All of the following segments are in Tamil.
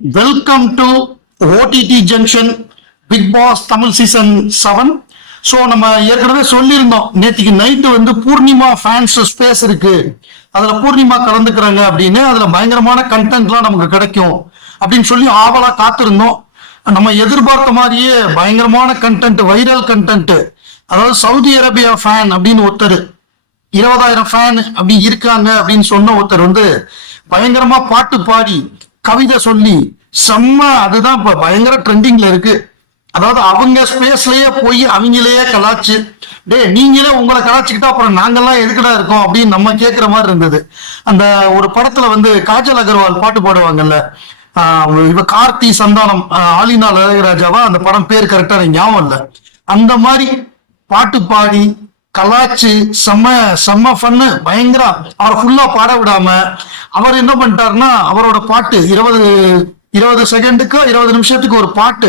Welcome to OTT junction Bigg Boss Tamil season 7. So நம்ம ஏற்கனவே சொல்லியிருந்தோம், நேற்றுக்கு நைட்டு வந்து பூர்ணிமா ஃபேன்ஸ் ஸ்பேஸ் இருக்கு, அதுல பூர்ணிமா கலந்துக்கிறாங்க அப்படின்னு, அதுல பயங்கரமான கண்டென்ட்லாம் நமக்கு கிடைக்கும் அப்படின்னு சொல்லி ஆவலா காத்திருந்தோம். நம்ம எதிர்பார்த்த மாதிரியே பயங்கரமான கண்டென்ட், வைரல் கண்டென்ட். அதாவது சவுதி அரேபியா ஃபேன் அப்படின்னு ஒருத்தர், 20,000 ஃபேன் அப்படி இருக்காங்க அப்படின்னு சொன்ன ஒருத்தர் வந்து பயங்கரமா பாட்டு பாடி கவிதை சொல்லி செம்ம, அதுதான் இப்ப பயங்கர ட்ரெண்டிங்ல இருக்கு. அதாவது அவங்க ஸ்பேஸ்லயே போய் அவங்களையே கலாச்சு, டே நீங்களே உங்களை கலாச்சிக்கிட்டா அப்புறம் நாங்கெல்லாம் எதுக்குடா இருக்கோம் அப்படின்னு நம்ம கேட்கிற மாதிரி இருந்தது. அந்த ஒரு படத்துல வந்து காஜல் அகர்வால் பாட்டு பாடுவாங்கல்ல, இவ கார்த்தி சந்தானம், ஆலினா இளையராஜாவா, அந்த படம் பேர் கரெக்டா ஞாபகம் இல்லை. அந்த மாதிரி பாட்டு பாடி கலாச்சு செம்ம செம்ம ஃபன்னு, பயங்கர. அவரை ஃபுல்லா பாட விடாம அவர் என்ன பண்ணிட்டாருன்னா, அவரோட பாட்டு 20 செகண்டுக்கு 20 நிமிஷத்துக்கு ஒரு பாட்டு,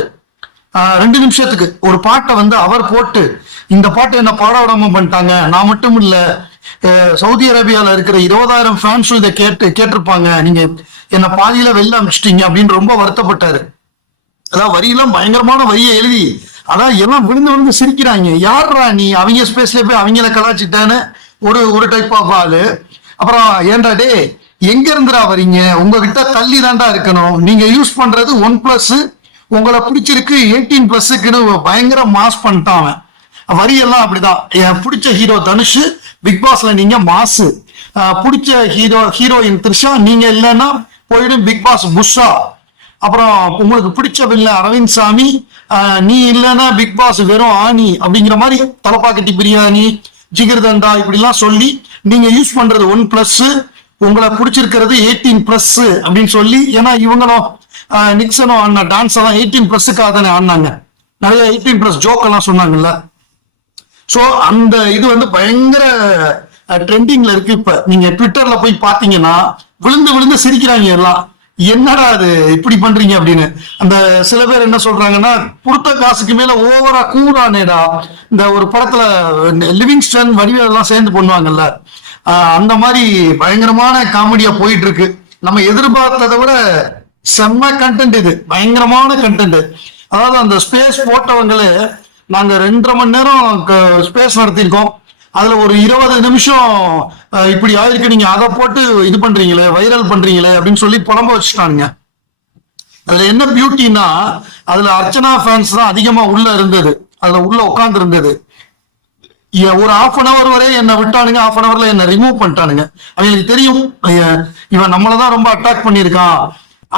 2 நிமிஷத்துக்கு ஒரு பாட்டை வந்து அவர் போட்டு, இந்த பாட்டு என்ன பாட விடாம பண்ணிட்டாங்க. நான் மட்டும் இல்ல, சவுதி அரேபியால இருக்கிற 20,000 ஃபேன்ஸும் இதை கேட்டிருப்பாங்க, நீங்க என்ன பாதியில வெளில அமிச்சிட்டீங்க அப்படின்னு ரொம்ப வருத்தப்பட்டாரு. அதாவது வரியெல்லாம் பயங்கரமான வரியை எழுதி, அதான் எல்லாம் விழுந்து சிரிக்கிறாங்க. யாரா நீ, அவங்க ஸ்பேஸ்ல போய் அவங்கள கலாச்சிட்டான்னு ஒரு டைப் ஆஃப் ஆளு. அப்புறம் ஏன்டா டே எங்க இருந்துடா வரீங்க, உங்ககிட்ட தள்ளி தாண்டா இருக்கணும், நீங்க யூஸ் பண்றது 1+, உங்களை பிடிச்சிருக்கு 18+க்குன்னு பயங்கர மாஸ் பண்ணிட்டான். வரியெல்லாம் அப்படிதான். என் பிடிச்ச ஹீரோ தனுஷ், பிக் பாஸ்ல நீங்க மாசு. பிடிச்ச ஹீரோயின் த்ரிஷா, நீங்க இல்லைன்னா போயிடும் பிக் பாஸ் புஷ்ஷா. அப்புறம் உங்களுக்கு பிடிச்ச வில்ல அரவிந்த் சாமி, நீ இல்லைன்னா பிக் பாஸ் வெறும் ஆணி அப்படிங்கிற மாதிரி தலப்பாக்கட்டி பிரியாணி, ஜிகிர்தண்டா இப்படிலாம் சொல்லி நீங்க யூஸ் பண்றது 1+, உங்களை பிடிச்சிருக்கிறது 18+ அப்படின்னு சொல்லி. ஏன்னா இவங்களும் நிக்சனும் ஆடின டான்ஸ் எல்லாம் 18+க்காக தானே ஆடினாங்க, நிறைய 18+ ஜோக் எல்லாம் சொன்னாங்கல்ல. ஸோ அந்த இது வந்து பயங்கர ட்ரெண்டிங்ல இருக்கு. இப்ப நீங்க ட்விட்டர்ல போய் பாத்தீங்கன்னா விழுந்து சிரிக்கிறாங்க எல்லாம், என்னடா அது இப்படி பண்றீங்க அப்படின்னு. அந்த சில பேர் என்ன சொல்றாங்கன்னா, கொடுத்த காசுக்கு மேல ஓவரா கூறானேடா. இந்த ஒரு படத்துல லிவிங்ஸ்டன் வடிவேல் எல்லாம் சேர்ந்து பண்ணுவாங்கல்ல, அந்த மாதிரி பயங்கரமான காமெடியா போயிட்டு இருக்கு. நம்ம எதிர்பார்த்ததை விட செம்ம கண்டென்ட், இது பயங்கரமான கண்டென்ட். அதாவது அந்த ஸ்பேஸ் போட்டவங்களே, நாங்க 2.5 மணி நேரம் ஸ்பேஸ் நடத்திருக்கோம், அதுல ஒரு 20 நிமிஷம் இப்படி ஆயிருக்கு, நீங்க அதை போட்டு இது பண்றீங்களே, வைரல் பண்றீங்களே அப்படின்னு சொல்லி புலம்ப வச்சுட்டானுங்க. அதுல என்ன பியூட்டின்னா, அதுல அர்ச்சனா ஃபேன்ஸ் தான் அதிகமா உள்ள இருந்தது, அதுல உள்ள உட்கார்ந்து இருந்தது. ஒரு 1/2 hour வரை என்ன விட்டானுங்க, 1/2 hourல என்ன ரிமூவ் பண்ணிட்டானுங்க. அவங்களுக்கு தெரியும் இவன் நம்மளதான் ரொம்ப அட்டாக் பண்ணியிருக்கான்.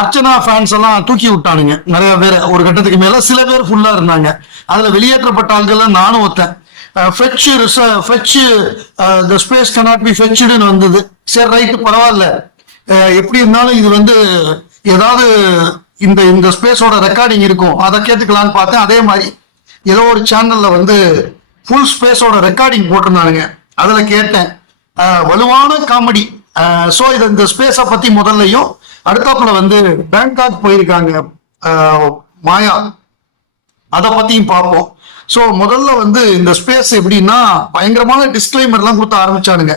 அர்ச்சனா ஃபேன்ஸ் எல்லாம் தூக்கி விட்டானுங்க நிறைய பேர். ஒரு கட்டத்துக்கு மேல சில பேர் ஃபுல்லா இருந்தாங்க, அதுல வெளியேற்றப்பட்ட ஆள்கள் நானும் ஒருத்தன். the space cannot be fetched வந்தது. சரி ரைட்டு, பரவாயில்ல, எப்படி இருந்தாலும் இது வந்து ஏதாவது இந்த ஸ்பேஸோட ரெக்கார்டிங் இருக்கும், அதை கேட்டுக்கலான்னு பார்த்தேன். அதே மாதிரி ஏதோ ஒரு சேனல்ல வந்து ஃபுல் ஸ்பேஸோட ரெக்கார்டிங் போட்டிருந்தானுங்க, அதுல கேட்டேன். வலுவான காமெடி. ஸோ இந்த ஸ்பேஸை பத்தி முதல்லையும், அடுத்தாப்புல வந்து பேங்காக் போயிருக்காங்க மாயா, அதை பத்தியும் பார்ப்போம். ஸோ முதல்ல வந்து இந்த ஸ்பேஸ் எப்படின்னா, பயங்கரமான டிஸ்கிளைமர்லாம் கொடுத்த ஆரம்பிச்சானுங்க.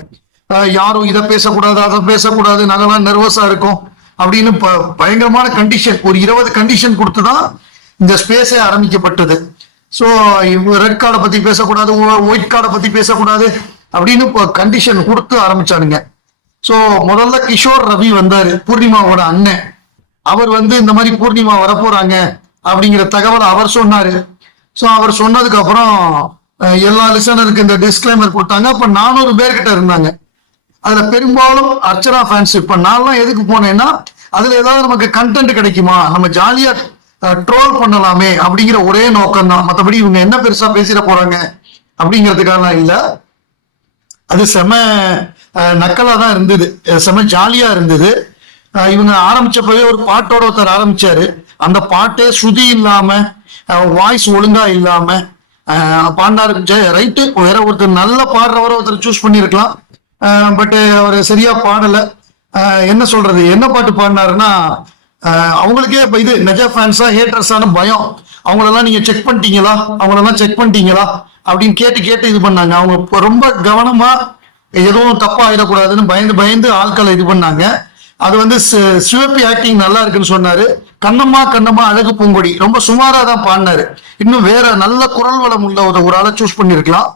யாரும் இதை பேசக்கூடாது, அதை பேசக்கூடாது, நாங்கெல்லாம் நர்வஸா இருக்கோம் அப்படின்னு பயங்கரமான கண்டிஷன், ஒரு 20 கண்டிஷன் கொடுத்துதான் இந்த ஸ்பேஸே ஆரம்பிக்கப்பட்டது. ஸோ ரெட் கார்டை பத்தி பேசக்கூடாது, ஒயிட் கார்டை பத்தி பேசக்கூடாது அப்படின்னு கண்டிஷன் கொடுத்து ஆரம்பிச்சானுங்க. ஸோ முதல்ல கிஷோர் ரவி வந்தாரு, பூர்ணிமாவோட அண்ணன். அவர் வந்து இந்த மாதிரி பூர்ணிமா வரப்போறாங்க அப்படிங்கிற தகவலை அவர் சொன்னாரு. ஸோ அவர் சொன்னதுக்கு அப்புறம் எல்லா லிசனருக்கு இந்த டிஸ்கிளைமர் கொடுத்தாங்க. அப்ப 400 பேர்கிட்ட இருந்தாங்க, அதுல பெரும்பாலும் அர்ச்சனா ஃபேன்ஸ். இப்ப நான்லாம் எதுக்கு போனேன்னா, அதுல ஏதாவது நமக்கு கண்டென்ட் கிடைக்குமா, நம்ம ஜாலியா ட்ரோல் பண்ணலாமே அப்படிங்கிற ஒரே நோக்கம் தான். மற்றபடி இவங்க என்ன பெருசா பேசிட போறாங்க அப்படிங்கிறதுக்காக இல்லை. அது செம நக்கலா தான் இருந்தது, செம ஜாலியா இருந்தது. இவங்க ஆரம்பிச்சப்பவே ஒரு பாட்டோட ஒருத்தர் ஆரம்பிச்சாரு, அந்த பாட்டே ஸ்ருதி இல்லாம, வாய்ஸ் ஒழுங்கா இல்லாம பாண்டாரு. ரைட்டு, வேற ஒருத்தர் நல்ல பாடுறவரை ஒருத்தர் சூஸ் பண்ணிருக்கலாம், பட் அவர் சரியா பாடல. என்ன சொல்றது, என்ன பாட்டு பாடினாருன்னா, அவங்களுக்கே இப்ப இது நெஜ ஃபேன்ஸா ஹேட்டர்ஸான பயம். அவங்களெல்லாம் நீங்க செக் பண்ணிட்டீங்களா அப்படின்னு கேட்டு இது பண்ணாங்க. அவங்க ரொம்ப கவனமா எதுவும் தப்பா ஆயிடக்கூடாதுன்னு பயந்து ஆட்களை இது பண்ணாங்க. அது வந்து சிவப்பி ஆக்டிங் நல்லா இருக்குன்னு சொன்னாரு. கண்ணம்மா கண்ணம்மா அழகு பூங்கொடி ரொம்ப சுமாரா தான் பாடினாரு. இன்னும் வேற நல்ல குரல் வளம் உள்ள ஒரு ஆளை சூஸ் பண்ணிருக்கலாம்.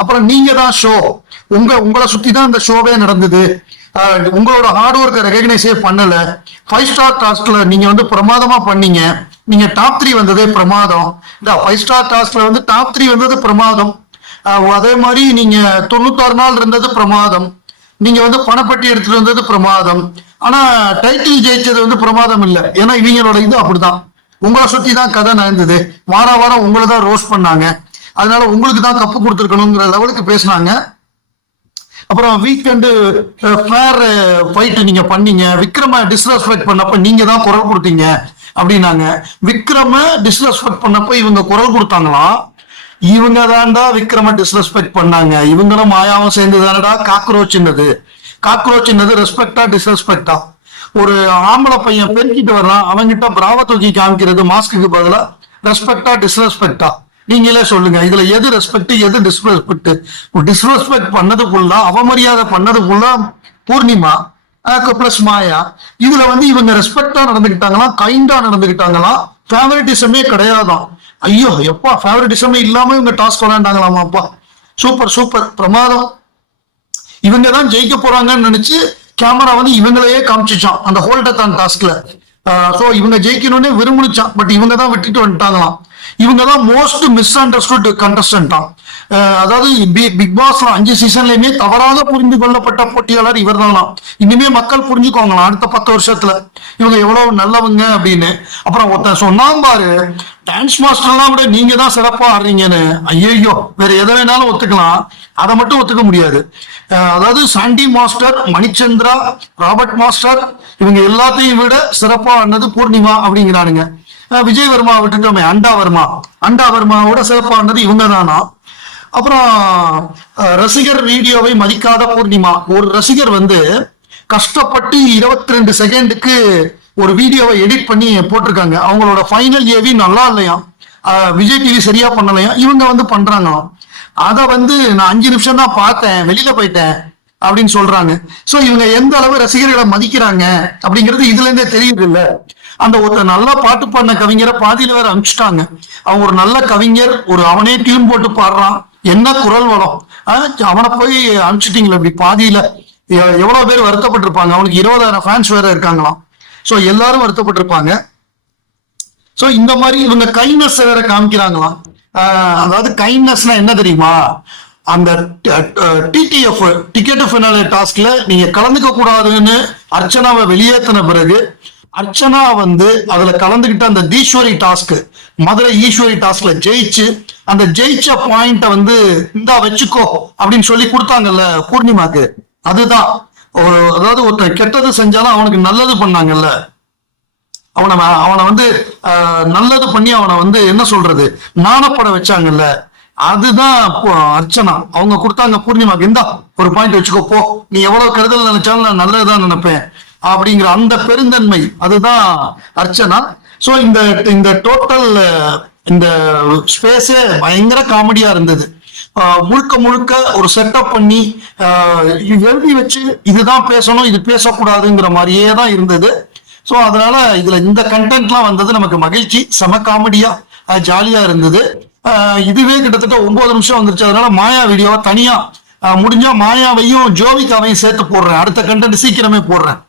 அப்புறம் நீங்க தான் ஷோ, உங்களை சுத்தி தான் இந்த ஷோவே நடந்தது. உங்களோட ஹார்ட் ஒர்க்கை ரெகக்னைஸே பண்ணல. 5 ஸ்டார் டாஸ்க்ல நீங்க வந்து பிரமாதமா பண்ணீங்க. நீங்க டாப் 3 வந்ததே பிரமாதம். இந்த 5 ஸ்டார் டாஸ்க்ல வந்து டாப் 3 வந்தது பிரமாதம். அதே மாதிரி நீங்க 96 நாள் இருந்தது பிரமாதம். நீங்க வந்து பணப்பட்டி எடுத்துட்டு வந்தது பிரமாதம். ஆனா டைட்டில் ஜெயிச்சது வந்து பிரமாதம் இல்லை. ஏன்னா இவங்களோட இது அப்படிதான், உங்களை சுத்தி தான் கதை நடந்தது. வாரம் உங்களை தான் ரோஸ்ட் பண்ணாங்க. அதனால உங்களுக்கு தான் கப்பு கொடுத்துருக்கணுங்கிற லெவலுக்கு பேசினாங்க. அப்புறம் வீக்கெண்டு ஃபேர் ஃபைட் நீங்க பண்ணீங்க. விக்ரம டிஸ்ரெஸ்பெக்ட் பண்ணப்ப நீங்க தான் குரல் கொடுத்தீங்க அப்படின்னாங்க. விக்ரம டிஸ்ரெஸ்பெக்ட் பண்ணப்ப இவங்க குரல் கொடுத்தாங்களாம். இவங்க தான்டா விக்ரம டிஸ்ரெஸ்பெக்ட் பண்ணாங்க. இவங்களும் மாயாவும் சேர்ந்து தானடா காக்ரோச் ரெஸ்பெக்டா டிஸ்ரெஸ்பெக்டா? ஒரு ஆம்பளை பையன் பெருக்கிட்டு வர்றான், அவங்கிட்ட பிராவ தூக்கி காமிக்கிறது மாஸ்க்கு பதிலா ரெஸ்பெக்டா டிஸ்ரெஸ்பெக்டா? நீங்களே சொல்லுங்க, இதுல எது ரெஸ்பெக்ட் எது டிஸ்ரெஸ்பெக்ட்? டிஸ்ரெஸ்பெக்ட் பண்ணது ஃபுல்லா, அவமரியாதை பண்ணது ஃபுல்லா பூர்ணிமா பிளஸ் மாயா. இதுல வந்து இவங்க ரெஸ்பெக்டா நடந்துகிட்டாங்களா, கைண்டா நடந்துகிட்டாங்களா, ஃபேவரட்டிசமே கிடையாதான். ஐயோ எப்பா, ஃபேவரட்டிசமே இல்லாம இவங்க டாஸ்க் விளையாண்டாங்களாமா. அப்பா சூப்பர் பிரமாதம். இவங்க தான் ஜெயிக்க போறாங்கன்னு நினைச்சு கேமரா வந்து இவங்களையே காமிச்சிச்சான் அந்த ஹோல்டத்தான் டாஸ்க்ல. ஸோ இவங்க ஜெயிக்கணும்னே விரும்புச்சான். பட் இவங்க தான் விட்டுட்டு வந்துட்டாங்களாம். இவங்க தான் மோஸ்ட் மிஸ் அண்டர்ஸ்டுட் கண்டஸ்டன்டாம். அதாவது பிக் பாஸ்ல 5 சீசன்லயுமே தவறாக புரிந்து கொள்ளப்பட்ட போட்டியாளர் இவர் தானாம். இனிமே மக்கள் புரிஞ்சுக்கோங்களாம் அடுத்த 10 வருஷத்துல இவங்க எவ்வளவு நல்லவங்க அப்படின்னு. அப்புறம் ஒருத்தன் சொன்னாம் பாரு, டான்ஸ் மாஸ்டர்லாம் விட நீங்க தான் சிறப்பா ஆடுறீங்கன்னு. ஐயோ, வேற எதை வேணாலும் ஒத்துக்கலாம், அதை மட்டும் ஒத்துக்க முடியாது. அதாவது Sandy master, Manichandra, Robert master இவங்க எல்லாத்தையும் விட சிறப்பா ஆனது பூர்ணிமா அப்படிங்கிறானுங்க. விஜய் வர்மா விட்டுட்டோமே, அண்டா வர்மாவோட சிறப்பானது இவங்க தானா. அப்புறம் ரசிகர் வீடியோவை மதிக்காத பூர்ணிமா. ஒரு ரசிகர் வந்து கஷ்டப்பட்டு 22 செகண்டுக்கு ஒரு வீடியோவை எடிட் பண்ணி போட்டிருக்காங்க. அவங்களோட ஃபைனல் ஏவி நல்லா இல்லையா, விஜய் டிவி சரியா பண்ணலையா, இவங்க வந்து பண்றாங்களாம். அதை வந்து நான் 5 நிமிஷம் தான் பார்த்தேன், வெளியில போயிட்டேன் அப்படின்னு சொல்றாங்க. சோ இவங்க எந்த அளவு ரசிகர்களை மதிக்கிறாங்க அப்படிங்கிறது இதுல இருந்தே தெரியுது இல்ல. அந்த ஒருத்தர் நல்லா பாட்டு பாடின கவிஞரை பாதியில வேற அனுப்பிச்சிட்டாங்க. அவங்க ஒரு நல்ல கவிஞர், அவனே டியூன் போட்டு பாடுறான், என்ன குரல் வளம். அவனை போய் அனுப்பிச்சிட்டீங்களா இப்படி பாதியில? எவ்வளவு பேர் வருத்தப்பட்டிருப்பாங்க. அவனுக்கு 20,000 ஃபேன்ஸ் வேற இருக்காங்களாம். சோ எல்லாரும் வருத்தப்பட்டிருப்பாங்க. சோ இந்த மாதிரி இவங்க கைண்ட்னஸ் வேற காமிக்கிறாங்களாம். அதாவது கைண்ட்னஸ்னா என்ன தெரியுமா, அந்த டிடிஎஃப் டிக்கெட் ஃபினாலே டாஸ்க்ல நீங்க கலந்துக்க கூடாதுன்னு அர்ச்சனாவை வெளியேற்றின பிறகு அர்ச்சனா வந்து அதுல கலந்துகிட்ட அந்த தீஸ்வரி டாஸ்க், மதுரை ஈஸ்வரி டாஸ்க்ல ஜெயிச்சு அந்த ஜெயிச்ச பாயிண்ட வந்து இந்தா வச்சுக்கோ அப்படின்னு சொல்லி கொடுத்தாங்கல்ல பூர்ணிமாக்கு. அதுதான் அதாவது ஒருத்தன் கெட்டது செஞ்சாலும் அவனுக்கு நல்லது பண்ணாங்கல்ல, அவனை வந்து நல்லது பண்ணி அவனை வந்து என்ன சொல்றது நாணப்பட வச்சாங்கல்ல, அதுதான் அர்ச்சனா அவங்க கொடுத்தாங்க பூர்ணிமாக்கு. இந்தா ஒரு பாயிண்ட் வச்சுக்கோ போ, நீ எவ்வளவு கருதல் நினைச்சாலும் நான் நல்லதுதான் நினைப்பேன் அப்படிங்கிற அந்த பெருந்தன்மை, அதுதான் அர்ச்சனா. சோ இந்த டோட்டல் இந்த ஸ்பேஸே பயங்கர காமெடியா இருந்தது. முழுக்க ஒரு செட்டப் பண்ணி எழுதி வச்சு இதுதான் பேசணும் இது பேசக்கூடாதுங்கிற மாதிரியே தான் இருந்தது. ஸோ அதனால இதுல இந்த கண்டென்ட்லாம் வந்தது நமக்கு மகிழ்ச்சி, செம காமெடியா ஜாலியா இருந்தது. இதுவே கிட்டத்தட்ட 9 நிமிஷம் வந்துருச்சு. அதனால மாயா வீடியோவை தனியா முடிஞ்சா மாயாவையும் ஜோவிகாவையும் சேர்த்து போடுறேன். அடுத்த கண்டென்ட் சீக்கிரமே போடுறேன்.